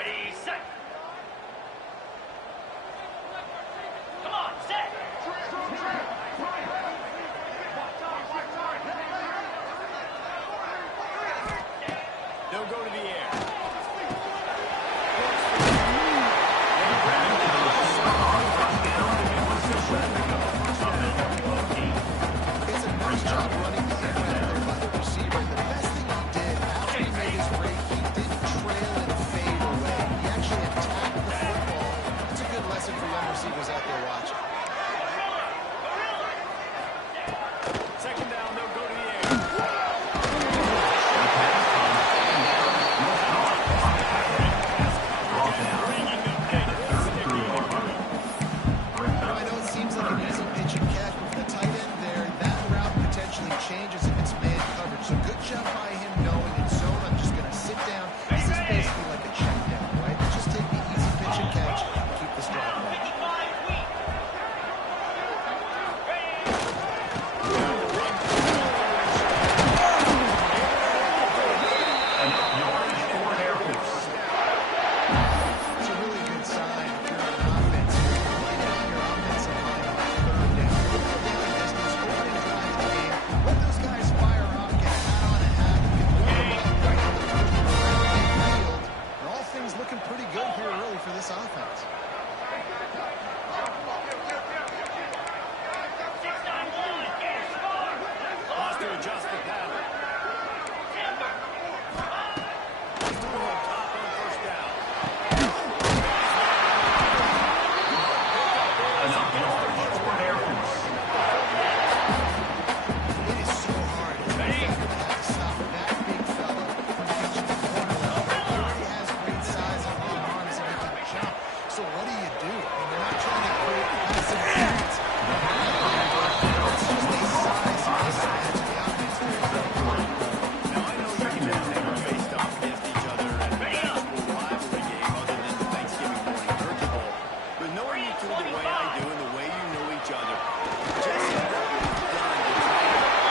Ready, set. Come on, set. They'll go to the air. It's a nice job running the air there by the receiver. The best thing he did after he made his break, he didn't trail and fade away. He actually attacked the football. It's a good lesson for young receivers out there watching. Second down, they'll go to the air. I know it seems like an easy pitch and catch, but for the tight end there, that route potentially changes if it's man coverage. So good job by him knowing in zone, I'm just going to sit down. This is basically like a check down, right? Let's just take the easy pitch and catch and keep this drive going. 55 feet. It's a really good sign if you're on offense. You're putting it on your offensive line on third down. Put it down distance, opening drive the game. Let those guys fire off, get a hat on a hat, get warm up right on the first field. And all things looking pretty good here early for this offense. 6-9-1. Get score. Has to adjust the pattern. Go up top on first down. It is so hard. Ready? To stop that big fella from catching the corner level. He already has great size and long arms and he can jump. So what do? I mean, they're not trying to create passive defense. It's just a size mismatch in the offense. Now, I know you guys never faced off against each other in a basketball rivalry game other than the Thanksgiving morning turkey bowl. But knowing you two the way I do and the way you know each other, Jesse, what was done to try to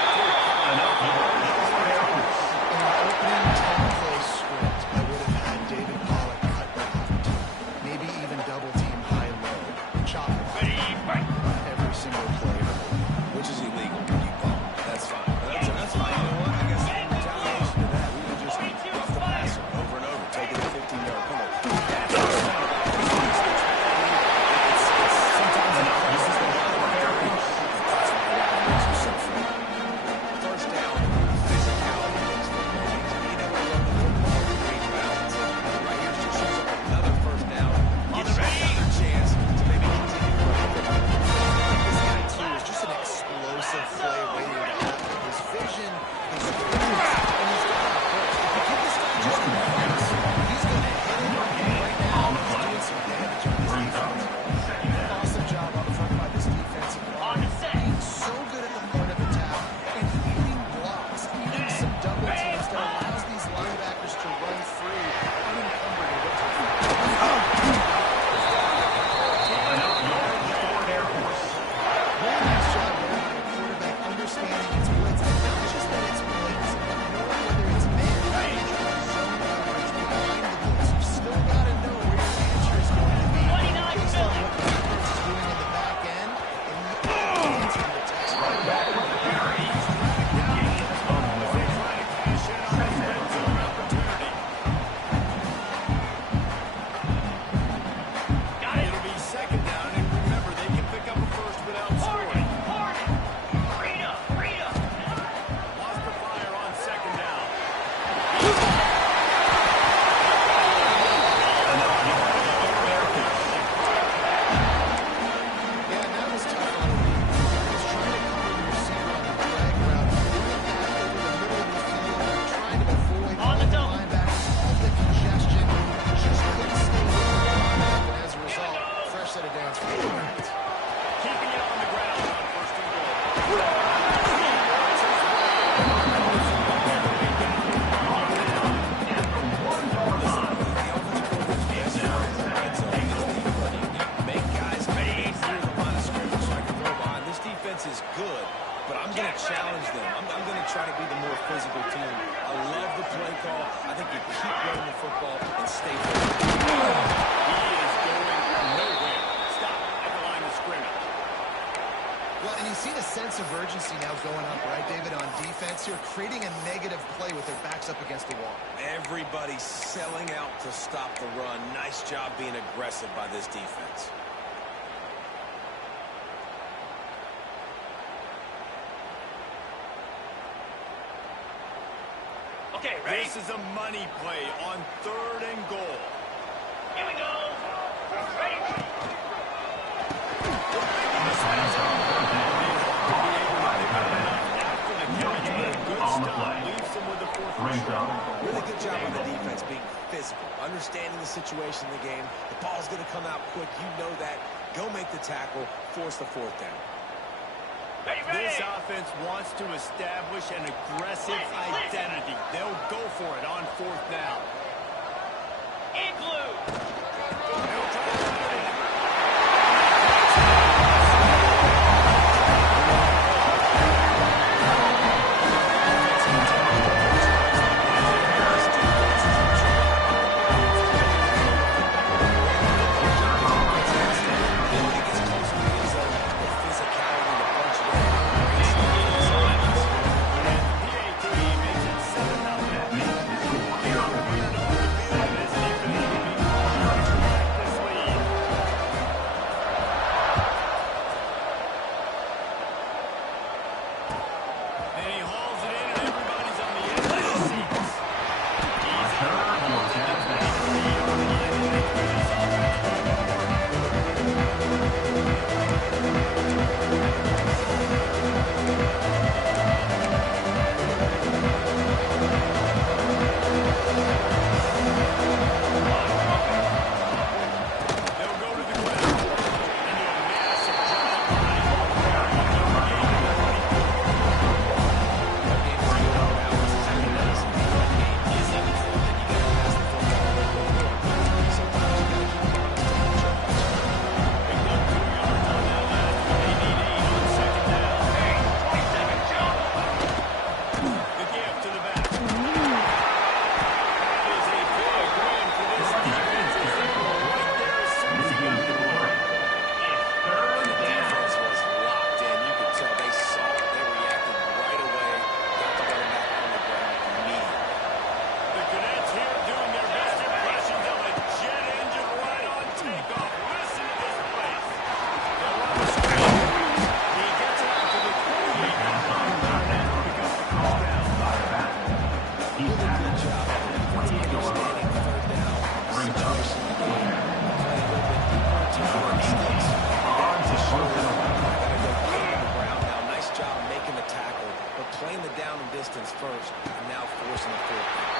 In the opening 10-play script, I would have had David Pollock cut left. Maybe even double team high-low. Chop Ready, break. on every single play. Which is illegal. You call. That's fine. That's fine. You know what? I guess in retaliation to that, we would just rough the passer over and over, taking a 15-yard penalty. Sometimes it crosses the line of 30, and that's why the rules are so free. First down, physicality makes the plays. Being able to run the football creates balance. And right here, she shows up another first down, gives you another chance to maybe continue to run the football. This guy, too, is just an explosive play waiting to happen. His vision, his quickness, and he's got a burst. If you give this guy just a pass, he's going to hit it. And right now, he's doing some damage on this defense. Awesome job up front by this defensive On line. the set. Being so good at the point of attack and eating blocks, eating some double teams that allows these linebackers to run free unencumbered and get to the Very nice job there by the quarterback understanding its blitz, and not just that it's blitz, knowing whether it's man coverage or zone coverage behind the blitz. You still got to know where your answer is going to be based on what the defense is doing in the back end, and you answer the test. It'll be second down, and remember, they can pick up a first without scoring. Rita. Lost the fire on second down. Yeah, and that was tough on him. He was trying to cover the receiver on the drag route, running back over the middle of the field, trying to avoid On the all double. linebackers, all the congestion. He just couldn't stay with the linebacker, and as a result, fresh set of downs for the Giants. Keeping it on the ground on first and goal. Make guys ready through the line of scrimmage so I can throw behind. This defense is good, but I'm going to challenge them. I'm going to try to be the more physical team. I love the play call. I think you keep running the football and stay focused. sense of urgency now going up, right, David, on defense here, creating a negative play with their backs up against the wall. Everybody's selling out to stop the run. Nice job being aggressive by this defense. Okay, ready? This is a money play on 3rd and goal. Here we go. Ready? Really good job on the defense being physical, understanding the situation in the game. The ball's going to come out quick. You know that. Go make the tackle, force the 4th down. Ready, ready? This offense wants to establish an aggressive identity. They'll go for it on 4th down. Igloo. distance first, and now forcing a 4th down.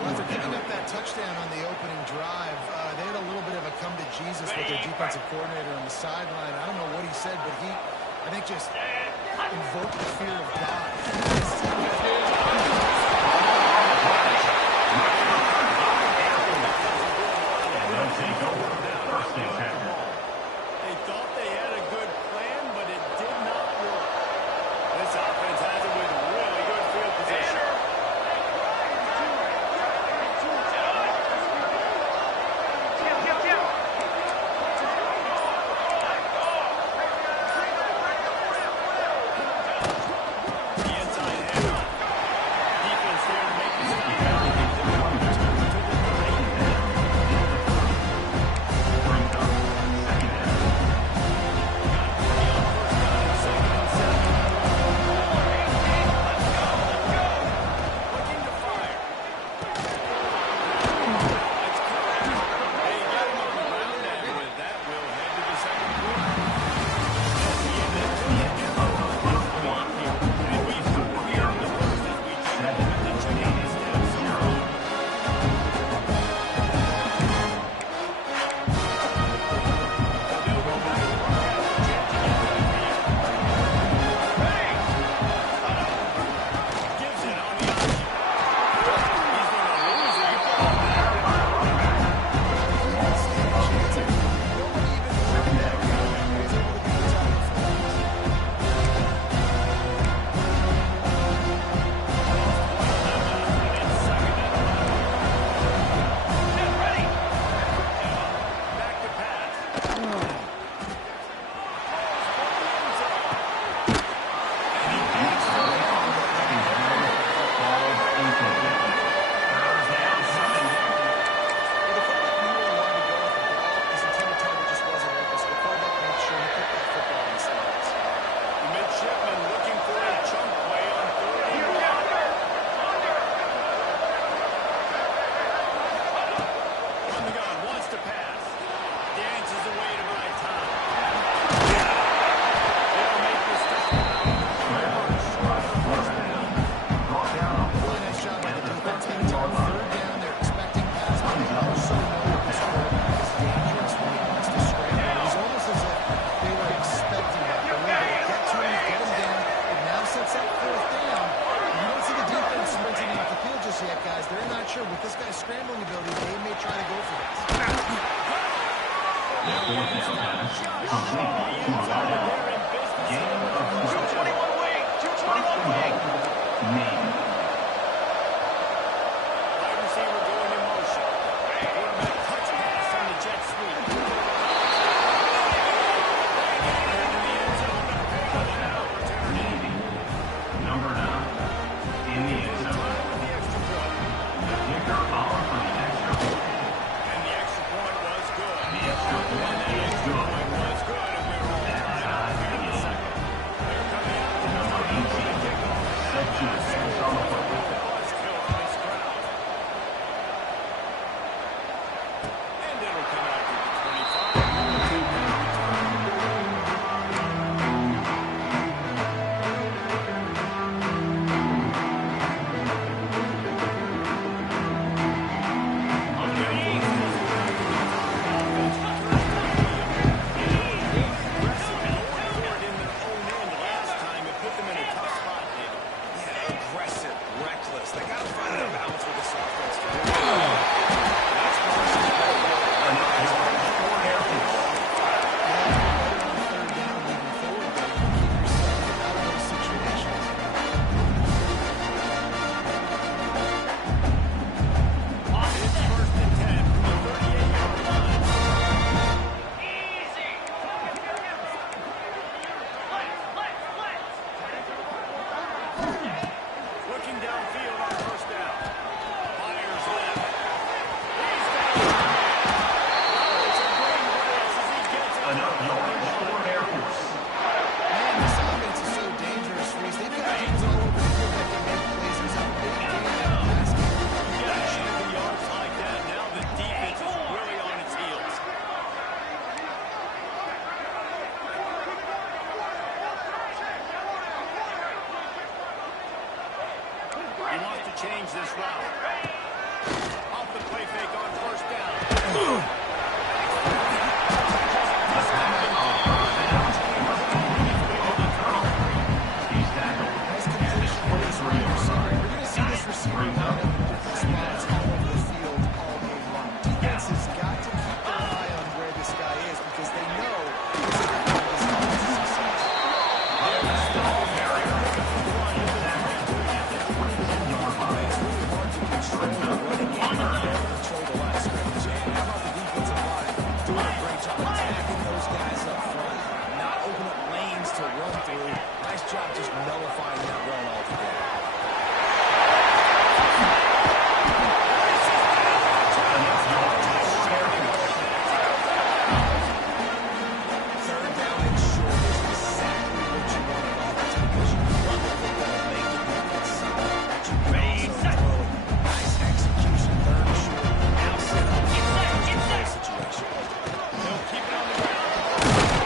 After picking up that touchdown on the opening drive, they had a little bit of a come to Jesus with their defensive coordinator on the sideline. I don't know what he said, but he, I think, just invoked the fear of God. They thought they had a good plan, but it did not work. This offense has it with really good field position. scrambling ability, they may try to go for this. Gain of 221 wing. 221 wing. Wide receiver going in motion. Quarterback touch pass on the jet sweep. Number 9 in the end zone. The kicker followed for the extra point. And the extra point was good. The extra point is good. Was good, and we were all That tied up ties here the in the game. second. They're coming out to Number 18 set to advance on the football. Buzzkill on this crowd. And it'll come out to the 25. Yeah, aggressive, reckless. They got to find their balance with this offense to do it. Third down moving forward, though, you keep yourself out of those situations. It's first and 10 from the 38-yard line. Easy. Looking downfield on first down. Fires left. He's got it. Robinson going grass as he gets it. Enough yards for Air Force. Man, this offense is so dangerous, Reese. They've got teams all over the field that can make plays. There's a big game in the pass game. You got to shoot the yards like that. Now the defense is really on its heels. He wants to change this route. Off the play fake on first down. He's tackled. Nice completion on this one. You're going to see this receiver line up in different spots all over the field all game long. Defense has got to keep their eye on where this guy is because they know he's a part of this offense's success. Control the running game and control the line of scrimmage. And how about the defensive line doing a great job attacking those guys up front, not open up lanes to run through. Nice job just nullifying that run altogether. Third down and short is exactly what you want in offense because you can run the football and make the defense solid, but you can also throw it. Nice execution, third and short. Now set up the situation. They'll keep it on the ground.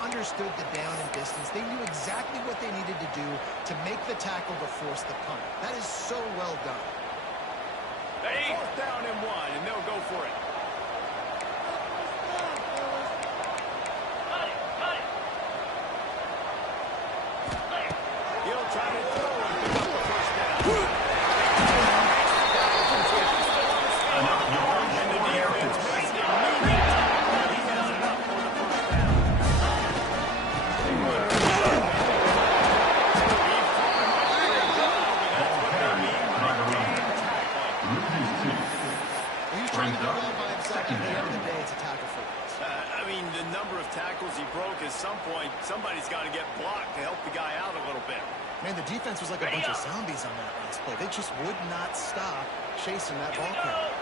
understood the down and distance. They knew exactly what they needed to do to make the tackle to force the punt. That is so well done. Fourth down and 1, and they'll go for it. He'll try to throw and pick up the first down. And the defense makes an immediate tackle. He has enough for the first down. He was trying to do well by himself. At the end of the day, it's a tackle for loss. I mean, the number of tackles he broke, at some point, somebody's got to get blocked to help the guy out a little bit. Man, the defense was like a bunch of zombies on that last play. They just would not stop chasing that ball carrier.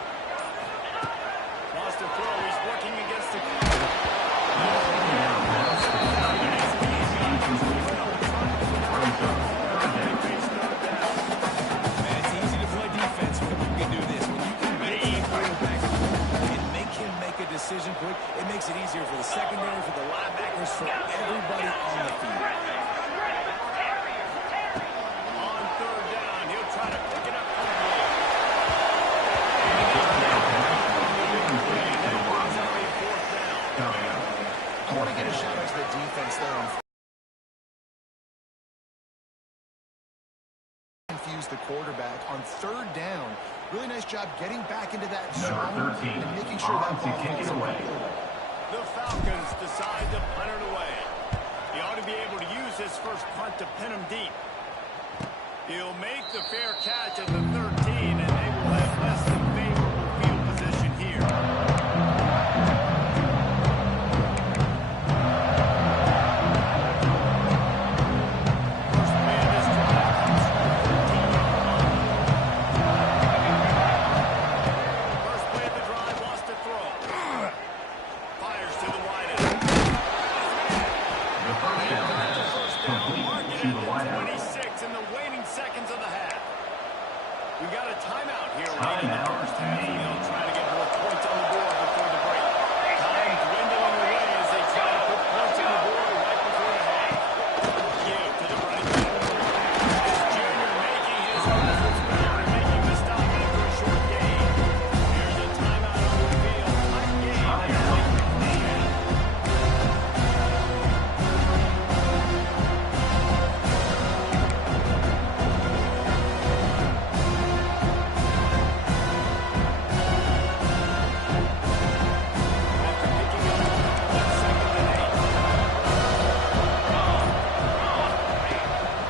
Lost a throw. He's working against the... Man, it's easy to play defense when you can do this. When you can make the quarterback and make him make a decision quick, it makes it easier for the secondary, for the linebackers, for everybody on the field. On third down, he'll try to pick it up from the fourth down. I want to get a shout out to the defense there on confuse the quarterback on third down. Really nice job getting back into that zone and making sure that ball falls away. The Falcons decide to punt it away. He ought to be able to use his first punt to pin him deep. He'll make the fair catch at the 13, and they will have less than favorable field position here. First play of this drive comes from the 13. First play of the drive wants to throw. Fires to the wideout. The first down pass complete to the wideout. 26 in the waning seconds of the half. We got a timeout here Timeout late in the first half, and made. they'll try to get more points on the board before the break. Time dwindling away as they try to put points on the board right before the half. Give to the running back. This junior making his presence known and making the stop after a short gain. Here's a timeout on the field. Tight game. Timeout made. After picking up that second and 8.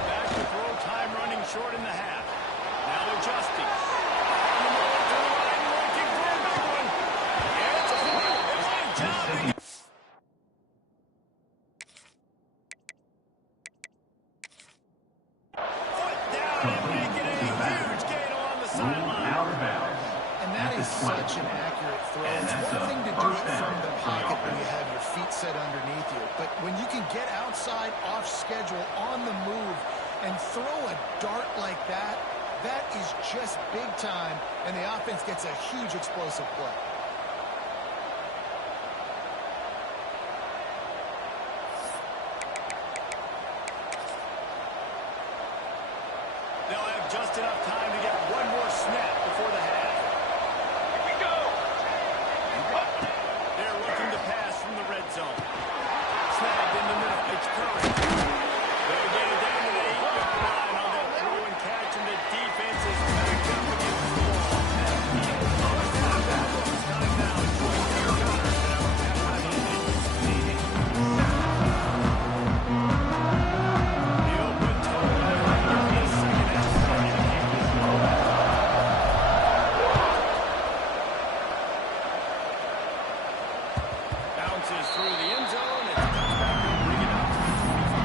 Back to throw, time running short in the half. Now adjusting. On the road to the line, looking for a big one. It's caught. What a job. Foot down and making a huge gain along the Ruled sideline. out of bounds. And that At is the 20. such an accurate throw. And It's that's one a thing to do first it from down the for the pocket when you offense. have your feet set underneath you. But when you can get outside, off schedule, on the move, and throw a dart like that, that is just big time, and the offense gets a huge explosive play. They'll have just enough time to get one more snap before the half. Here we go. They're looking to pass from the red zone. Snagged in the middle. It's Curry. They'll get it down to the 8-yard line on that throw and catch, and the defense is backed up against the wall. It's time now to join Derek Carter in our halftime meeting. The open toe in the second half. Bounces through the end zone. It's touchback. They'll bring it up to the 25.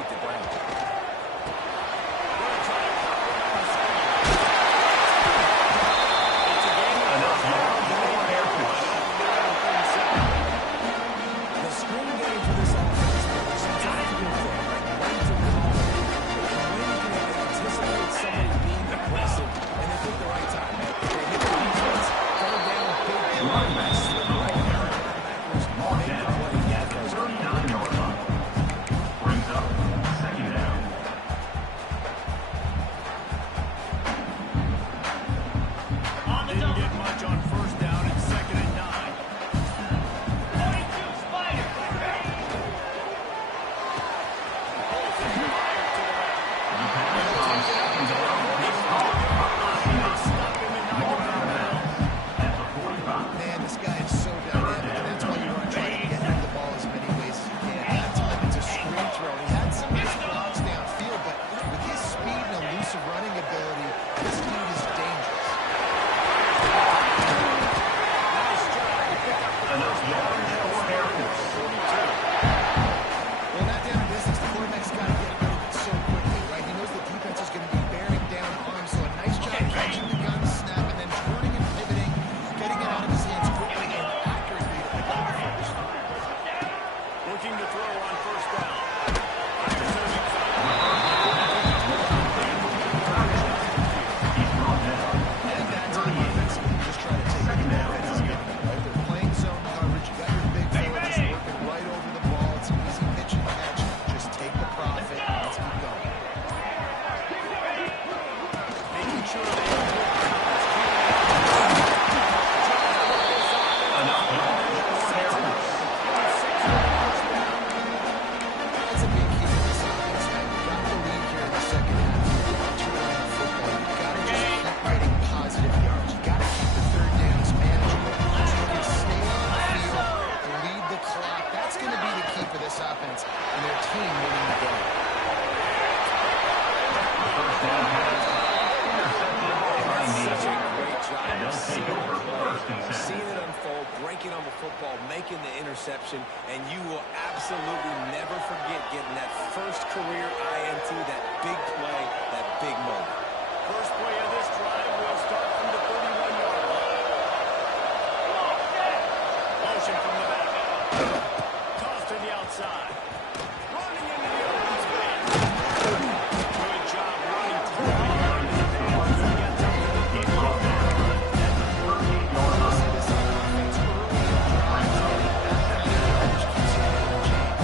underneath the ground. The screen game for this offense is when to call it, and when you can anticipate somebody being aggressive, and they pick the right time. If they hit the defense, third down, big play, slip right there, linebackers make the play. At the 39-yard line. Brings up second down. Didn't get much on first down and second and 9. 42, Spider. Man, this guy is so dynamic, and that's why you want to try to get him the ball as many ways as you can. That time it's a screen throw. He had some nice blocks downfield, but with his speed and elusive running ability, this dude is dangerous. Enough yards for Air Force. Well, not down in distance, the quarterback's got to get rid of it so quickly, right? He knows the defense is going to be bearing down on him, so a nice job catching the gun, snap, and then turning and pivoting, getting it out of his hands quickly and accurately to pick up the first. Looking to throw on first down. And that's the defense. Just try to take it. Defense is getting it, right? They're playing zone coverage. You got your big fella just working right over the ball. It's an easy pitch and catch. Just take the profit. Let's keep going. Making sure they That's a big key to this offense. Now, you got the lead here in the second half. You got to turn around the football. You got to just keep getting positive yards. You got to keep the third downs manageable. So you can stay on the field, lead the clock. That's going to be the key for this offense and their team winning the game. First down pass. Intercepted by Such a Neal. great job And of they'll seeing take over it first and play, seeing second. it unfold, breaking on the football, making the interception, and you will absolutely never forget getting that first career INT, that big play, that big moment. First play of this drive will start from the 31-yard line. Motion from the back. Toss to the outside. Running into the open space. Good job running through the yard. He gets up to the He broke down at the 38-yard line. See this offense early in drives getting that kind of yardage keeps you in the chains.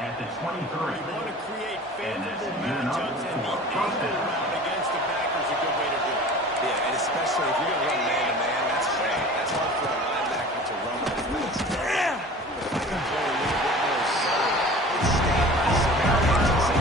at the 23. You want to create And that's favorable good enough matchups, and the for first angle down. route against the back is a good way to do it. Yeah, and especially if you're going to run man-to-man, that's great. That's hard for a linebacker to run with. But if I can play a little bit more zone and stay in my surroundings and say,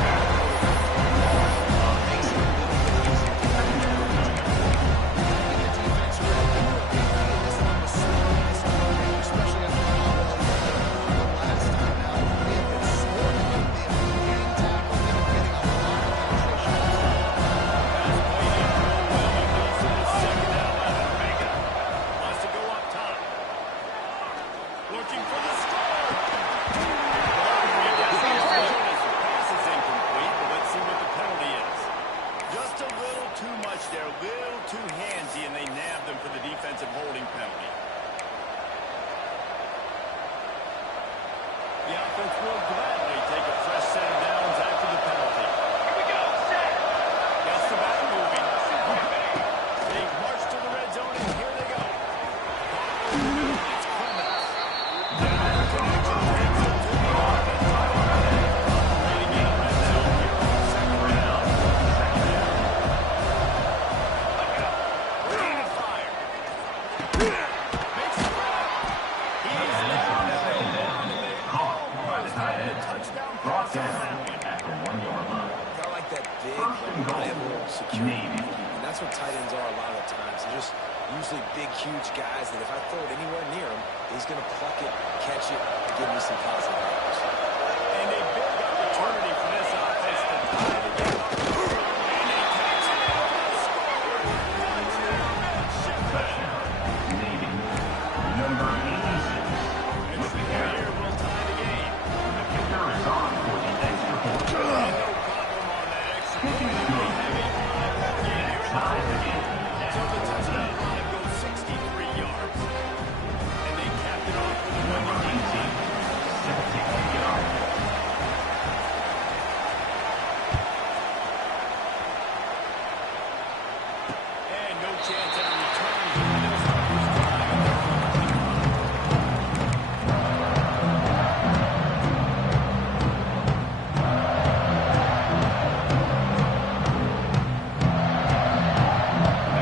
security. Navy. And that's what tight ends are a lot of the times. They're just usually big, huge guys that if I throw it anywhere near him, he's going to pluck it, catch it, and give me some positive yards. And a big opportunity for this offense to tie the game up. And they catch it. Touchdown. Navy. Number 86. And With the here carry. will tie the game. The kicker is on for the extra point. No problem on that extra point. Good. That ties the game. So the touchdown drive goes 63 yards. And they capped it off with a Number 18. 68 yards. And no chance at a return here. They'll start this drive.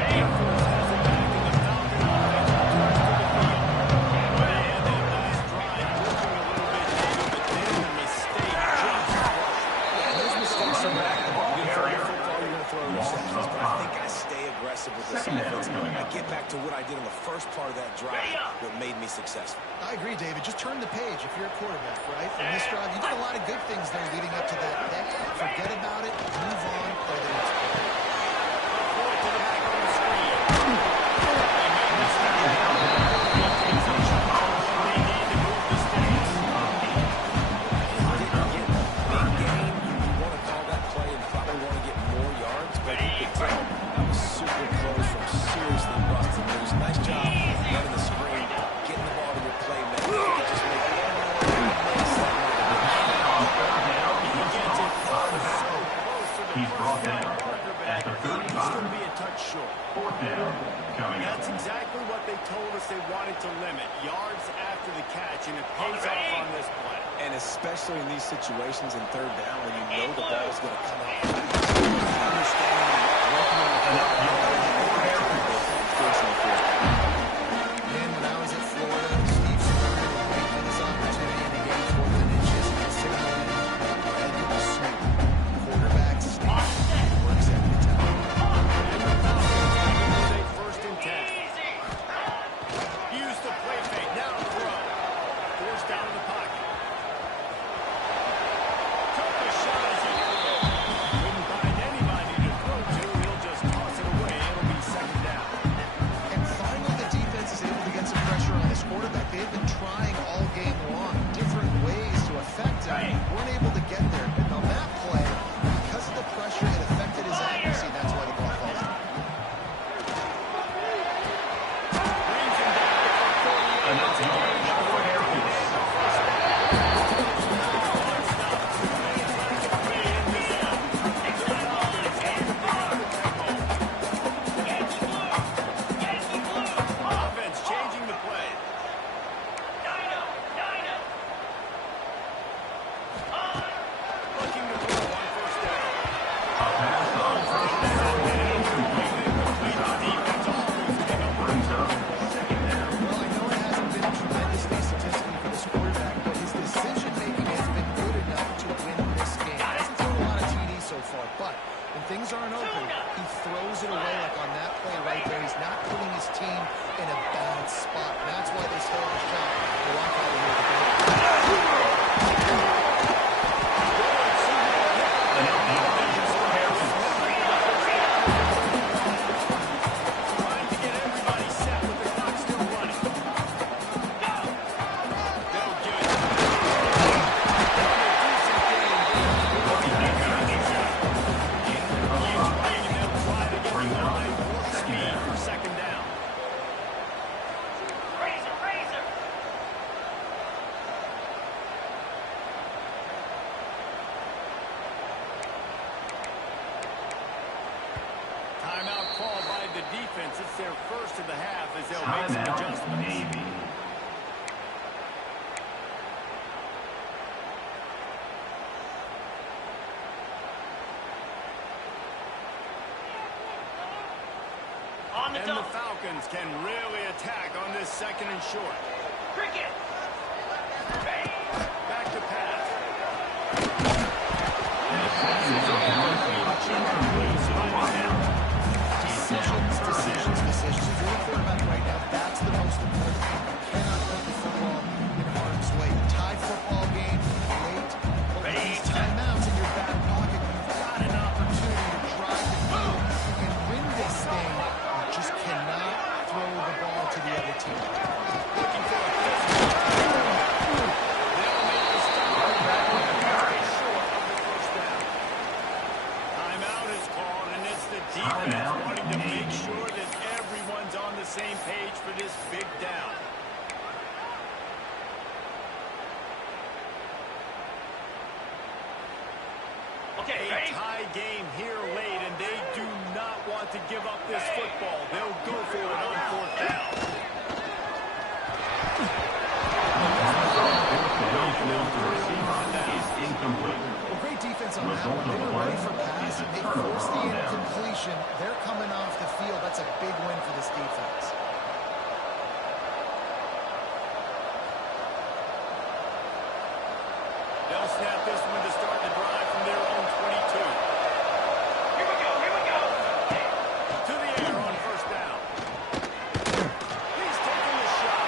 Air Force has it back, and the Falcon offense returns to the field. And that last drive working a little bit, David, but then the mistake just Those mistakes are back. Good football, you're going to throw interceptions. But I think I stay aggressive with this offense. I get back to what I did on the first part of that drive, what made me successful. I agree, David. Just turn the page if you're a quarterback, right? In this drive, you did a lot of good things there leading up to that pick. Forget about it. Move on. Play the next play. Floyd to the back on the screen. They made this tackle. He takes a shot. They need to move the sticks. Didn't get big game. You want to call that play and probably want to get more yards, but you could tell that was super close from seriously busting loose. Nice job running the screen, getting the ball to your playmaker. You could just make one more miss. He gets it so close to the He's brought down at the He's 35. going to be a touch short. Fourth down. Coming up. That's exactly what they told us they wanted to limit. Yards after the catch, and it pays off on this play. And especially in these situations in third down when you know the ball's going to come out fast. Understanding working on the Man, when I was at Florida, Steve Spurrier would wait for this opportunity and he gave 4th and inches and he'd sit him in. And he was Snoop. Quarterback Steve works every time. And the Falcons with a first and 10. Use the play fake, now throw. Forced down in the pocket. Took the shot as he threw. Couldn't find anybody to throw to. He'll just toss it away. It'll be second down. And finally, the defense is able to get some pressure on this quarterback. They've been trying all game long, different ways to affect him. Weren't able to get there. But on that play, because of the pressure, it affected his accuracy. That's why the ball falls out. Brings him back to 48. Enough yards for Air Force. Offense changing the play. Looking to throw on first down. A pass on first down and incomplete. Defense always pick up. Brings up second down. Well, I know it hasn't been tremendously statistically for this quarterback, but his decision-making has been good enough to win this game. He hasn't thrown a lot of TDs so far, but when things aren't open, he throws it away like on that play right there. He's not putting his team in a bad spot. And that's why they still have a shot to walk out of here with a goal. Enough yards for Air Force. Trying to get everybody set with the clock still running. They'll give it to him. Brings up second down. For second down. Timeout called by the defense. It's their first of the half as they'll make some Timeout, adjustments. Navy. And the Falcons can really attack on this second and short. Back to pass. And the pass is incomplete. the defense wanting to make sure that everyone's on the same page for this big down. Okay, A ready? tie game here late, and they do not want to give up this football. They'll go for it on fourth down. Well, great defense on that one. They were ready for pass. They forced the incompletion. They're coming off the field. That's a big win for this defense. They'll snap this one to start the drive from their own 22. Here we go, here we go. To the air on first down. He's taking the shot.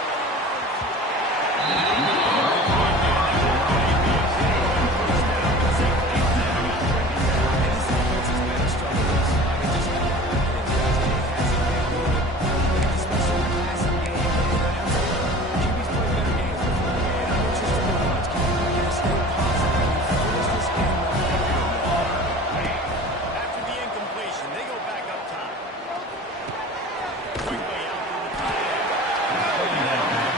After the incompletion, they go back up top. Quickly out to the tight end.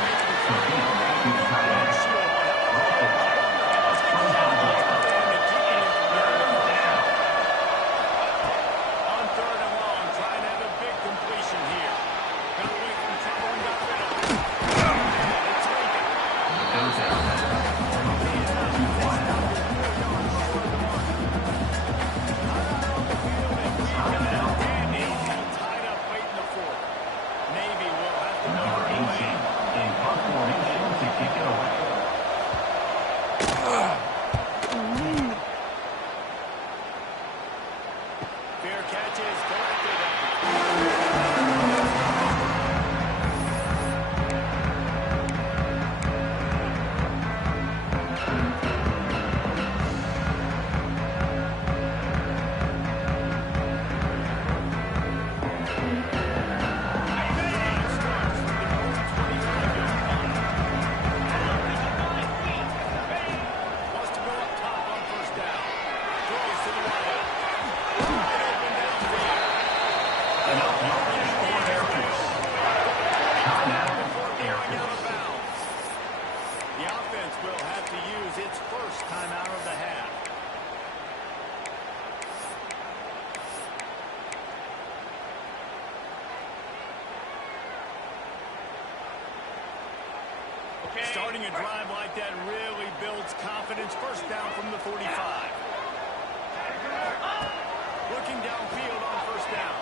On third and long, trying to have a big completion here. Got away from trouble and got rid of it. And it's Lincoln. And he's tied up late in the fourth. Navy will have to make a play. Fair catch is collected. Wants to go up top on first down. Throws to the right. Wide open downfield. Before going out of bounds. The offense will have to use its first timeout of the half. Okay. Starting a drive like that really builds confidence. First down from the 45. Looking downfield on first down.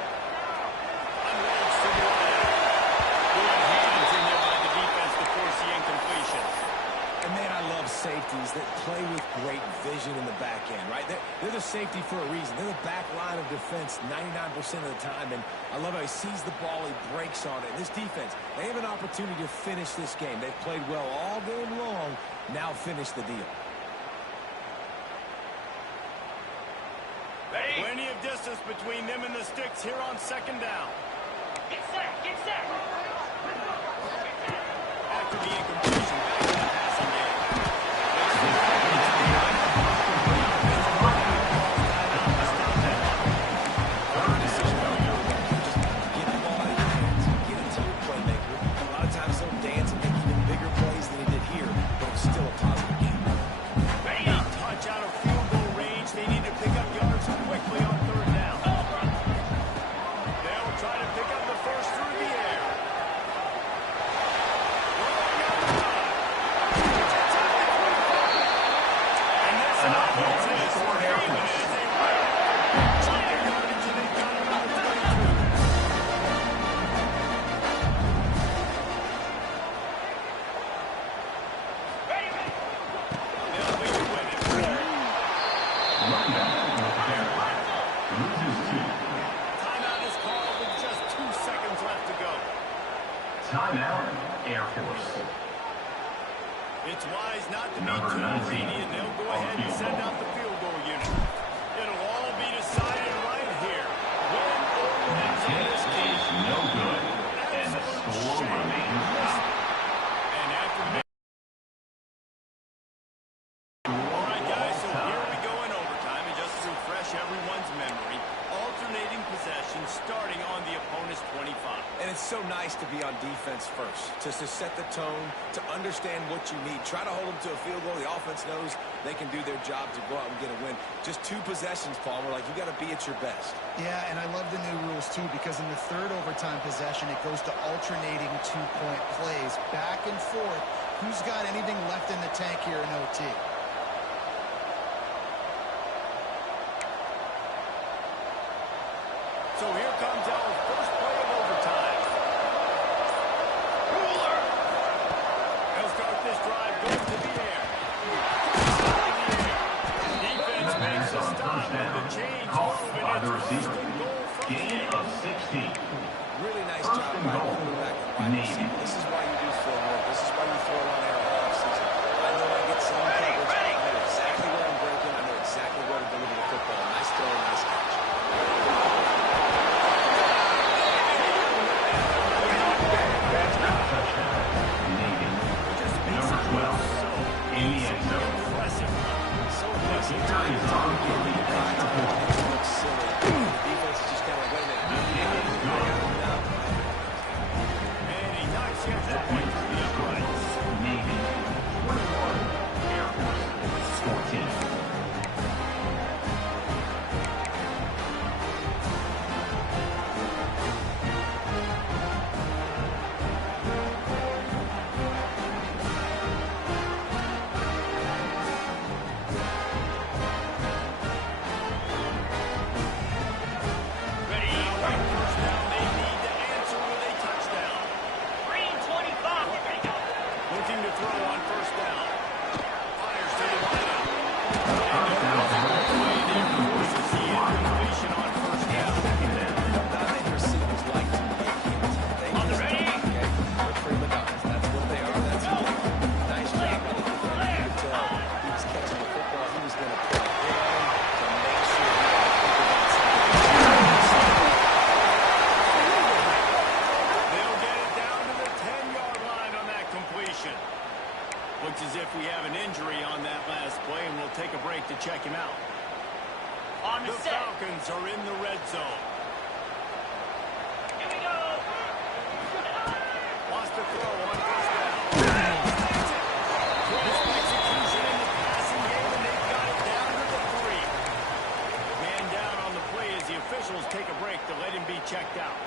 Unloads to the right. Good hands in there by the defense to force the incompletion. And man, I love safeties that play with great vision in the back end, right? They're the safety for a reason. They're the back line of defense 99% of the time, and I love how he sees the ball, he breaks on it. And this defense, they have an opportunity to finish this game. They've played well all game long. Now finish the deal. Ready? Plenty of distance between them and the sticks here on second down. Get set, get set. After the incompletion, back to the passing game. Get the ball out of your hands. Get it to your playmaker. A lot of times they'll dance and make even bigger plays than he did here, but it's still a positive game. Ready A up. touch out of field goal range. They need to pick up yards quickly on third down. They'll try to pick up the first through the air. And this offense is screaming as they run. Trying to yardage, and they've got him out of 22. Ready, ready. They'll lead it with it. Timeout is called with just 2 seconds left to go. Timeout, Air Force. It's wise not to be Number too 19 greedy, and they'll go on ahead and field send goal. out the field goal unit. It'll all be decided right here. Win or The lose on kick this game. is no good, and the score remains tied. And after the all right, guys, so here we go in overtime, and just to refresh everyone's memory, alternating possession starting on the opponent's 25. And it's so nice to be on defense first, just to set the tone, to understand what you need. Try to hold them to a field goal. The offense knows they can do their job to go out and get a win. Just 2 possessions, Palmer. Like, you got to be at your best. Yeah, and I love the new rules, too, because in the third overtime possession, it goes to alternating 2-point plays, back and forth. Who's got anything left in the tank here in OT? So here comes our first play of overtime. Ruler. They'll start this drive going to the air. Defense makes a stop with the change Caught move, by and the it's receiver. first and goal from Gain the of 16. Really nice First job and by the goal. quarterback and wide Navy. receiver. This is why you do film work. This is why you throw on air all offseason. I know I get some coverage. I know exactly where I'm breaking. I know exactly where to deliver the football. Nice throw, nice catch. Touchdown. Navy. Number 12. In the end zone. impressive run. So The impressive. kicker is on for the extra point. It looks silly. The defense is just kind of like, wait a minute. The kick is good. And he knocks the extra point through the uprights. Navy. 21. Air Force. 14. Ready. First down, they need to answer with a touchdown. Green 25. Ready, go. Looking to throw on first down. Fires to the lineup. Forces the incompletion on first down. Not many receivers like to be hit. They On the just ready. don't, okay? They're prima donnas. That's what they are. That's who they are. Nice job by the defender. You could tell he was catching the football. He was going to put it in to make sure he got They'll get it down to the 10-yard line on that completion. Looks as if we have an injury on that last play, and we'll take a break to check him out. On the The set. Falcons are in the red zone. Here we go. Wants to throw on first down. Crisp execution in the passing game, and they've got it down to the 3. Man down on the play as the officials take a break to let him be checked out.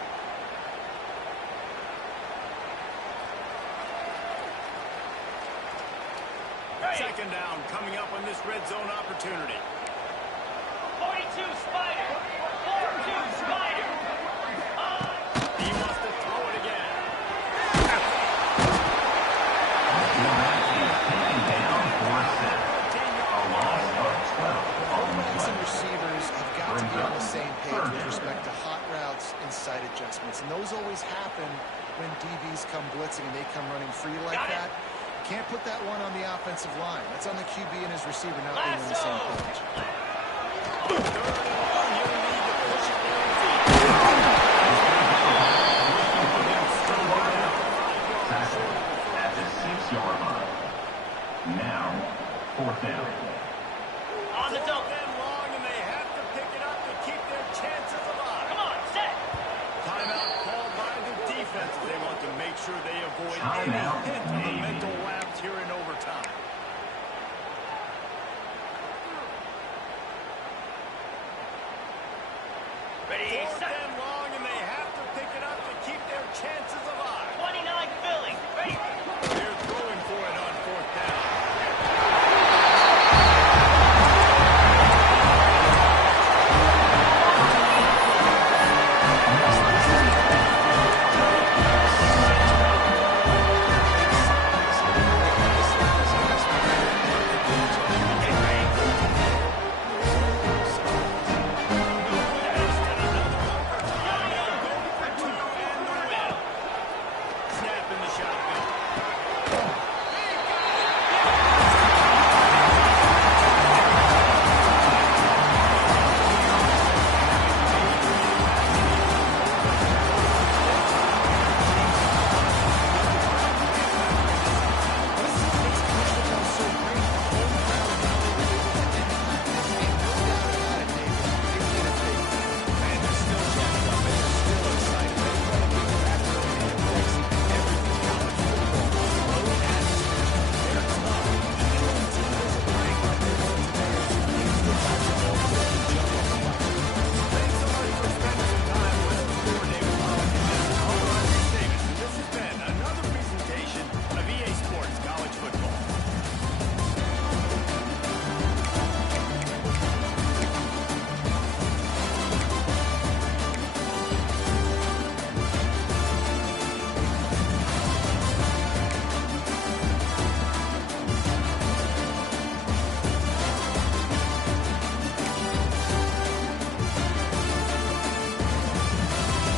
Second down coming up on this red zone opportunity. 42 Spider. 4-2 Spider. He wants to throw it again. Taken down for a set. A loss of 12 on the Quarterbacks and play. receivers have got to be on the same page with respect to hot routes and side adjustments. And those always happen when DBs come blitzing and they come running free like that. Can't put that one on the offensive line. That's on the QB and his receiver not being on the same page. Third and long, he'll need to push it downfield. Tackled at the 6-yard line. Now, fourth down. On the double. Fourth and long, and they have to pick it up to keep their chances alive. Come on, set. Timeout called by the defense. They want to make sure they avoid any Timeout, hint of a Navy. mental lapse here in overtime. Ready, Fourth set. and long, and they have to pick it up to keep their chances